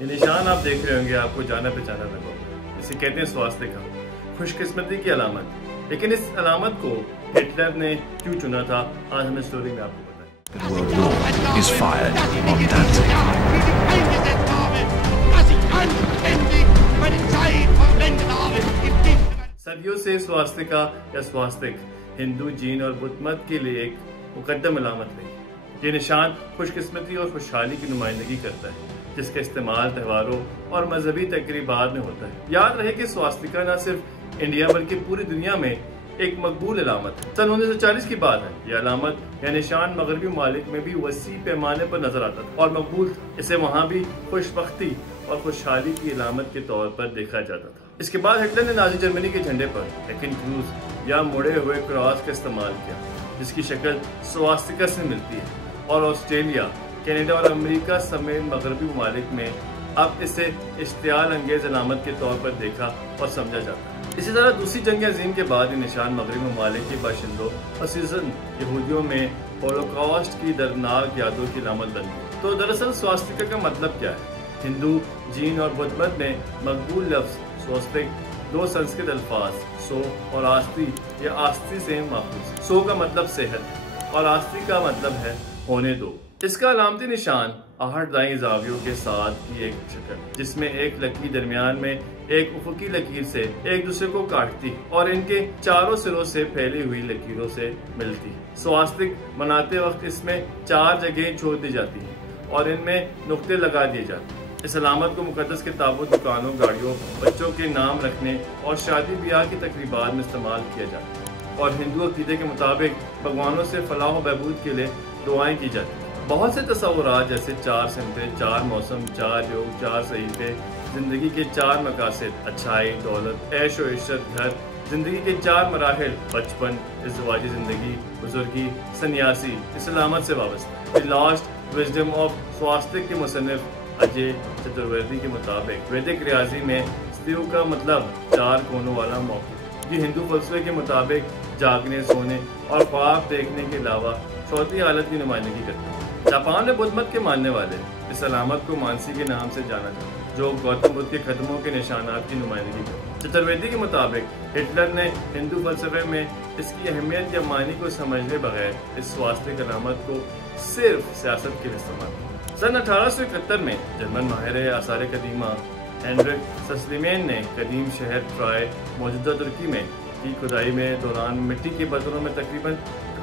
یہ نشان آپ دیکھ رہے ہوں گے، آپ کو جانا پہچانا لگا، اسے کہتے ہیں سواستیکا، خوش قسمتی کی علامت۔ لیکن اس علامت کو ہٹلر نے کیوں چنا تھا، آج ہم اس سٹوری میں آپ کو بتائیں۔ World War is fired on Danzig. صدیوں سے سواستیکا یا سواستک ہندو، جین اور بدھ مت کے لیے ایک مقدم علامت رہی۔ یہ نشان خوش قسمتی اور خوشحالی کی نمائندگی کرتا ہے، جس کا استعمال تہواروں اور مذہبی تقریبات میں ہوتا ہے۔ یاد رہے کہ سواستیکا نہ صرف انڈیا بلکہ پوری دنیا میں ایک مقبول علامت ہے۔ سن 1940 کی بات ہے، یہ علامت یا نشان مغربی ممالک میں بھی وسیع پیمانے پر نظر آتا تھا اور مقبول تھا۔ اسے وہاں بھی خوش بختی اور خوشحالی کی علامت کے طور پر دیکھا جاتا تھا۔ اس کے بعد ہٹلر نے نازی جرمنی کے جھنڈے پر ایکن کروز یا مڑے ہوئے کراس کا استعمال کیا، جس کی شکل سواستیکا سے ملتی ہے، اور آسٹریلیا، کینیڈا اور امریکہ سمیت مغربی ممالک میں اب اسے اشتعال انگیز علامت کے طور پر دیکھا اور سمجھا جاتا ہے۔ اسی طرح دوسری جنگ عظیم کے بعد یہ نشان مغربی ممالک کے باشندوں خصوصاً یہودیوں میں ہولوکاسٹ کی دردناک یادوں کی علامت بن گئی۔ تو دراصل سواستیکا کا مطلب کیا ہے؟ ہندو، جین اور بدھ مت میں مقبول لفظ سواستک دو سنسکرت الفاظ سو اور آستی یا آستی سے ماخوذ ہے۔ سو کا مطلب صحت ہے اور آستی کا مطلب ہے ہونے دو۔ اس کا علامتی نشان 8 دائیں زاویوں کے ساتھ کی ایک شکل، جس میں ایک لکیر درمیان میں ایک افقی لکیر سے ایک دوسرے کو کاٹتی اور ان کے چاروں سروں سے پھیلی ہوئی لکیروں سے ملتی۔ سواستک مناتے وقت اس میں 4 جگہیں چھوڑ دی جاتی ہیں اور ان میں نقطے لگا دیے جاتے ہیں۔ اس علامت کو مقدس کتابوں، دکانوں، گاڑیوں، بچوں کے نام رکھنے اور شادی بیاہ کی تقریبات میں استعمال کیا جاتا ہے، اور ہندو عقیدے کے مطابق بھگوانوں سے فلاح و بہبود کے لیے دعائیں کی جاتی ہیں۔ بہت سے تصورات جیسے 4 سمتیں، 4 موسم، 4 یوگ، 4 صحیفے، زندگی کے 4 مقاصد، اچھائی، دولت، عیش و عشرت، گھر، زندگی کے 4 مراحل، بچپن، ازدواجی زندگی، بزرگی، سنیاسی، اس علامت سے وابستہ ہے۔ The last wisdom of Swastik کے مصنف اجے چترویدی کے مطابق ویدک ریاضی میں ستیو کا مطلب 4 کونوں والا موقع۔ یہ ہندو فلسفے کے مطابق جاگنے، سونے اور خواب دیکھنے کے علاوہ چوتھی حالت کی نمائندگی کرتا ہے۔ جاپان میں بدھ مت کے ماننے والے اس علامت کو مانسی کے نام سے جانا جاتا ہے، جو گوتم بدھ کے قدموں کے نشانات کی نمائندگی کرتا ہے۔ چترویدی کے مطابق ہٹلر نے ہندو فلسفے میں اس کی اہمیت یا معنی کو سمجھنے بغیر اس سواستک علامت کو صرف سیاست کے لیے استعمال کیا۔ سن 1871 میں جرمن ماہر آثار قدیمہ ہینڈرک سسلیمین نے قدیم شہر ٹرائے موجودہ ترکی میں کی کھدائی میں دوران مٹی کے برتنوں میں تقریباً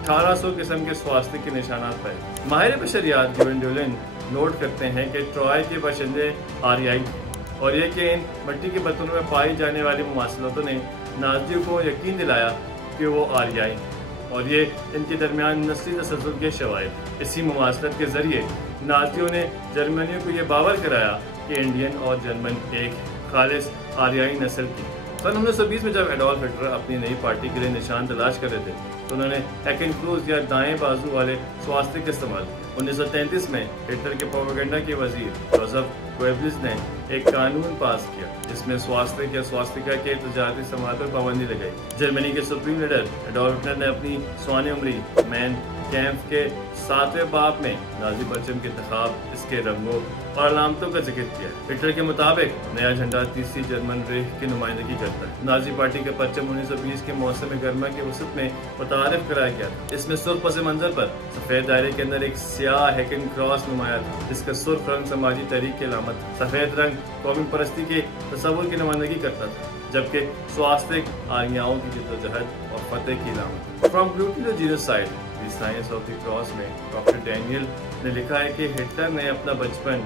1800 قسم کے سواستک کے نشانات پائے۔ ماہر بشریات گیون ڈولن نوٹ کرتے ہیں کہ ٹرائے کے باشندے آریائی تھے، اور یہ کہ ان مٹی کے برتنوں میں پائی جانے والی مماثلتوں نے نازیوں کو یقین دلایا کہ وہ آریائی ہیں، اور یہ ان کے درمیان نسلی تسلسل کے شواہد۔ اسی مماثلت کے ذریعے نازیوں نے جرمنیوں کو یہ باور کرایا کہ انڈین اور جرمن ایک خالص آریائی نسل کی۔ سن 1920 میں جب ایڈولف ہٹلر اپنی نئی پارٹی کے لیے نشان تلاش کر رہے تھے تو انہوں نے ایکن کروز یا دائیں بازو والے سواستک کا استعمال کیا۔ 1933 میں ہٹلر کے پروپیگنڈا کے وزیر جوزف گویبلز نے ایک قانون پاس کیا جس میں سواستک یا سواستیکا کے تجارتی استعمال پر پابندی لگائی۔ جرمنی کے سپریم لیڈر ایڈولف ہٹلر نے اپنی سوانح عمری مین کیمپ کے 7ویں باب میں نازی پرچم کے انتخاب، اس کے رنگوں اور علامتوں کا ذکر کیا۔ ہٹلر کے مطابق نیا جھنڈا تیسری جرمن ریخ کی نمائندگی کرتا ہے۔ نازی پارٹی کا پرچم 1920 کے موسم گرما کے وسط میں متعارف کرایا گیا تھا۔ اس میں سرخ پس منظر پر سفید دائرے کے اندر ایک سیاہ ہیکن کراس نمایاں تھا، جس کا سرخ رنگ سماجی تحریک کی علامت تھا۔ سفید رنگ قومی پرستی کے تصور کی نمائندگی کرتا تھا، جبکہ سواستک آریاؤں کی جدوجہد اور فتح کی علامت۔ From beauty to genocide, the science of the cross میں ڈاکٹر ڈینیل نے لکھا ہے کہ ہٹلر نے اپنا بچپن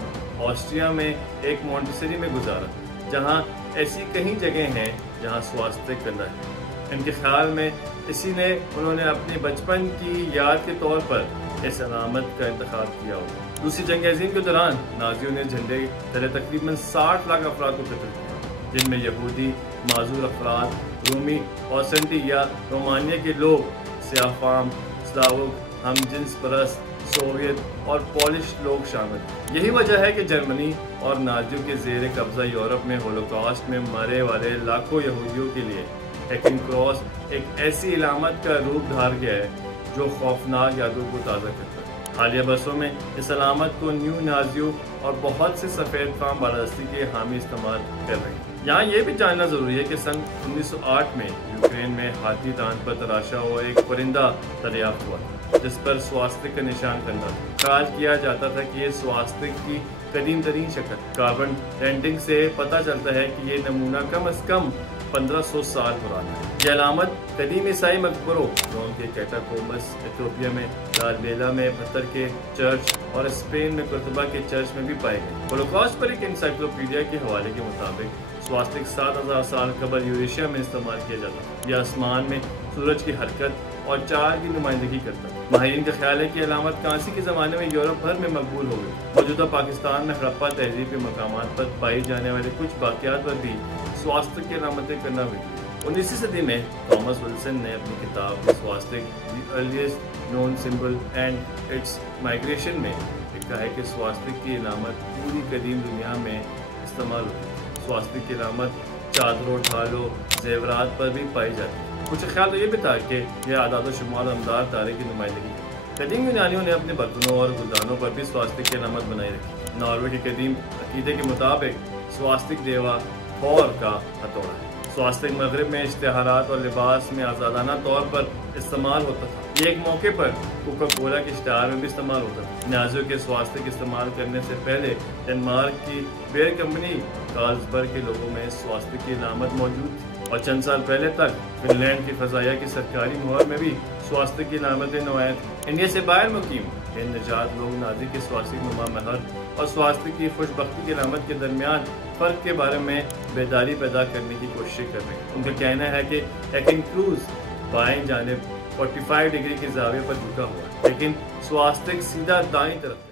آسٹریا میں ایک مونٹیسری میں گزارا، جہاں ایسی کئی جگہیں ہیں جہاں سواستک کرنا ہے۔ ان کے خیال میں انہوں نے اپنے بچپن کی یاد کے طور پر اس علامت کا انتخاب کیا ہوگا۔ دوسری جنگ عظیم کے دوران نازیوں نے جھنڈے تلے تقریباً 60 لاکھ افراد کو قتل کیا، جن میں یہودی، معذور افراد، رومی اور سنٹی یا رومانیہ کے لوگ، سیاہ فام، سلاوک، ہم جنس پرست، سوویت اور پولش لوگ شامل ہیں۔ یہی وجہ ہے کہ جرمنی اور نازیوں کے زیر قبضہ یورپ میں ہولوکاسٹ میں مرے والے لاکھوں یہودیوں کے لیے ایکن کراس ایک ایسی علامت کا روپ دھار گیا ہے جو خوفناک یادوں کو تازہ کرتا ہے۔ حالیہ برسوں میں اس علامت کو نیو نازیوں اور بہت سے سفید فام بالادستی کے حامی استعمال کر رہے ہیں۔ یہاں یہ بھی جاننا ضروری ہے کہ سن 1908 میں یوکرین میں ہاتھی دانت پر تراشا ہوا ایک پرندہ دریافت ہوا تھا جس پر سواستک کا نشان کرنا تھا۔ خیال کیا جاتا تھا کہ یہ سواستک کی قدیم ترین شکل۔ کاربن ڈیٹنگ سے پتہ چلتا ہے کہ یہ نمونہ کم از کم 1500 سال پرانا ہے۔ یہ علامت قدیم عیسائی مقبروں روم کے کیٹاکومبس، ایتھوپیا میں لال بیلا میں پتھر کے چرچ اور اسپین میں قرطبہ کے چرچ میں بھی پائے گئے۔ ہولوکاسٹ پر ایک انسائکلوپیڈیا کے حوالے کے مطابق سواستک 7000 سال قبل یوریشیا میں استعمال کیا جاتا۔ یہ آسمان میں سورج کی حرکت اور چار کی نمائندگی کرتا ہے۔ ماہرین کا خیال ہے کہ علامت کانسی کے زمانے میں یورپ بھر میں مقبول ہو گئی۔ موجودہ پاکستان میں ہڑپا تہذیب کے مقامات پر پائی جانے والے کچھ واقعات پر بھی سواستک کی علامتیں کرنا ہوئی۔ 19ویں صدی میں تھامس ولسن نے اپنی کتاب swastika the earliest known symbol and its migration میں لکھا ہے کہ سواستک کی علامت پوری قدیم دنیا میں استعمال ہوتی ہے۔ سواستک کی علامت چادروں، ڈھالوں، زیورات پر بھی پائی جاتی ہے۔ کچھ خیال تو یہ بھی تھا کہ یہ اعداد و شمار اندار تارے کی نمائندگی ہے۔ قدیم یونانیوں نے اپنے برتنوں اور گلدانوں پر بھی سواستک کی علامت بنائی رکھی۔ ناروے کے قدیم عقیدے کے مطابق سواستک دیوا تھور کا ہتھوڑا ہے۔ سواستک مغرب میں اشتہارات اور لباس میں آزادانہ طور پر استعمال ہوتا تھا۔ یہ ایک موقع پر کوکا کولا کے اشتہار میں بھی استعمال ہوتا تھا۔ نازیوں کے سواستک استعمال کرنے سے پہلے ڈنمارک کی بیئر کمپنی کارلسبرگ کے لوگوں میں سواستک کی علامت موجود تھی اور چند سال پہلے تک فن لینڈ کی فضائیہ کی سرکاری مہر میں بھی سواستک کی علامتیں نمایاں تھیں۔ انڈیا سے باہر مقیم ہند نژاد لوگ نازی کے سواستک نما مہر اور سواستک کی خوش بختی کی علامت کے درمیان فرق کے بارے میں بیداری پیدا کرنے کی کوشش کر رہے ہیں۔ ان کا کہنا ہے کہ ایکن کروز بائیں جانب 45 ڈگری کے زاویے پر جھکا ہوا ہے لیکن سواستک سیدھا دائیں طرف